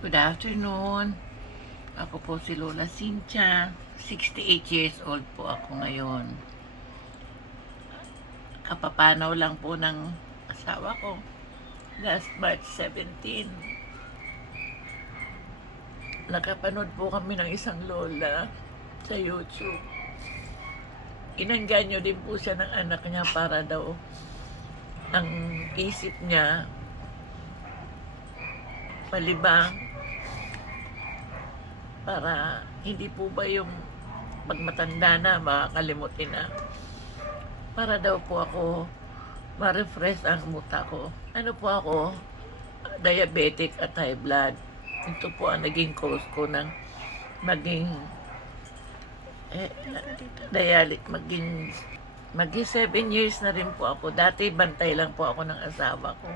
Good afternoon. Ako po si Lola Cynthia. 68 years old po ako ngayon. Kapapanaw lang po ng asawa ko. Last March 17. Nakapanood po kami ng isang lola sa YouTube. Inangganyo din po siya ng anak niya para daw ang isip niya malibang, para hindi po ba yung pag matanda na makakalimutin na, para daw po ako ma-refresh ang muta ko. Ano po ako, diabetic at high blood. Ito po ang naging cause ko ng maging maging 7 years na rin po ako. Dati bantay lang po ako ng asawa ko.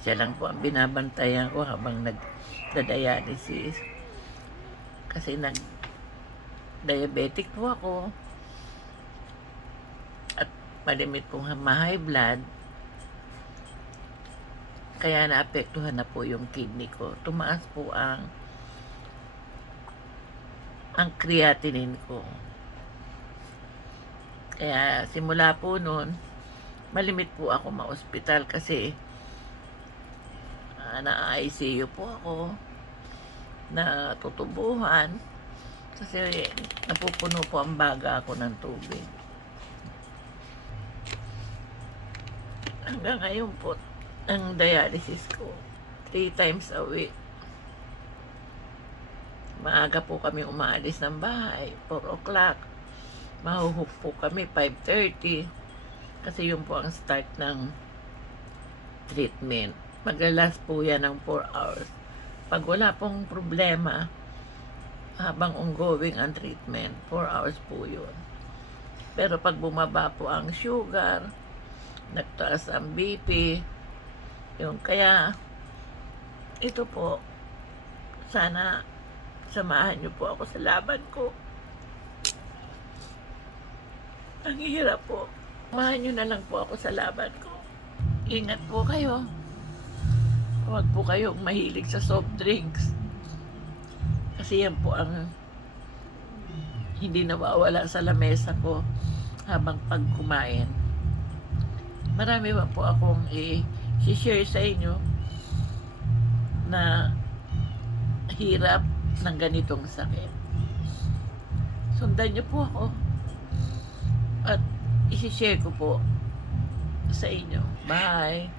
Siya lang po ang binabantayan ko habang nagda-dialysis. Kasi diabetic po ako. At malimit pong ma-high blood. Kaya naapektuhan na po yung kidney ko. Tumaas po ang creatinine ko. Kaya simula po noon, malimit po ako ma-hospital kasi na-ICU po ako, na tutubuhan kasi napupuno po ang baga ako ng tubig. Hanggang ngayon po, ang dialysis ko 3 times a week. Maaga po kami umaalis ng bahay, 4 o'clock. Mahuhup po kami 5:30 kasi yun po ang start ng treatment. Maglalas po yan ng 4 hours. Pag wala pong problema habang ongoing ang treatment, 4 hours po yun. Pero pag bumaba po ang sugar, nagtaas ang BP, yun. Kaya ito po, sana samahan niyo po ako sa laban ko. Ang hirap po. Samahan niyo na lang po ako sa laban ko. Ingat po kayo. Huwag po kayong mahilig sa soft drinks. Kasi yan po ang hindi nawawala sa lamesa ko habang pag kumain. Marami pa po akong i-share sa inyo na hirap ng ganitong sakit. Sundan niyo po ako at i-share ko po sa inyo. Bye!